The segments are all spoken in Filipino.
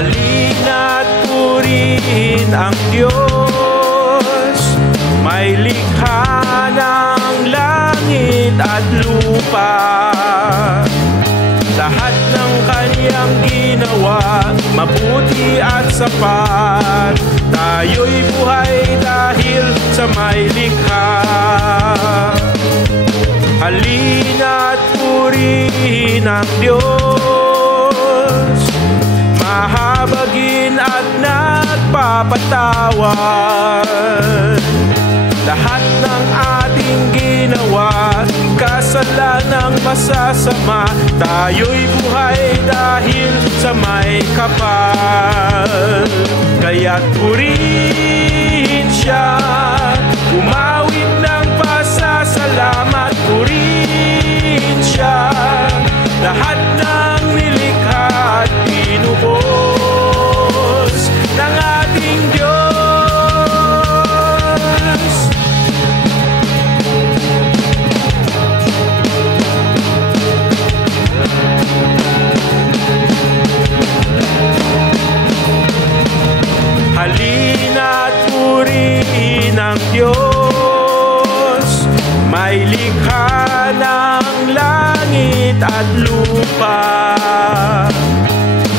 Halina't purihin ang Diyos, may likha ng langit at lupa. Lahat ng Kanyang ginawa, mabuti at sapat. Tayo'y buhay dahil sa may likha. Halina't purihin ang Diyos, mahabagin at nagpapatawad. Lahat ng ating ginawa, kasalanang masasama. Tayo'y buhay dahil sa may kapal. Kaya't purihin Siya, umawit ng pasasalamat. Purihin Siya, lahat ng nilikha at pinubos ng ating Diyos. Halina't purihin ang Diyos, may likha ng langit at lupa.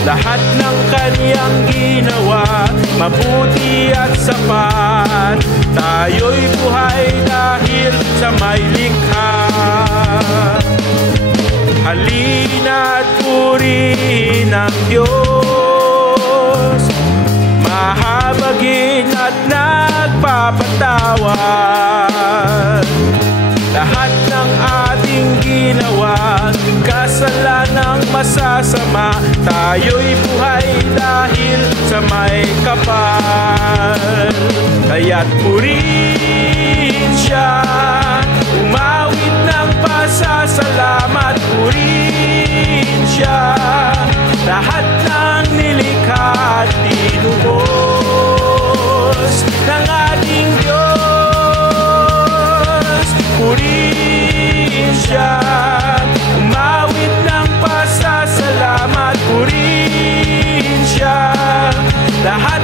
Lahat ng Kanyang ginawa, mabuti at sapat. Tayo'y buhay dahil sa may likha. Halina't purihin ang Diyos, mahabagin at nagpapatawad. Lahat ng ating ginawa, kasalanang masasama. Tayo'y buhay dahil sa may kapal. Kaya't purihin Siya, umawit ng pasasalamat. Purihin Siya, lahat ng nilikha at tinubos ng ating Diyos. Purihin Siya, umawit ng pasasalamat. Purihin Siya, lahat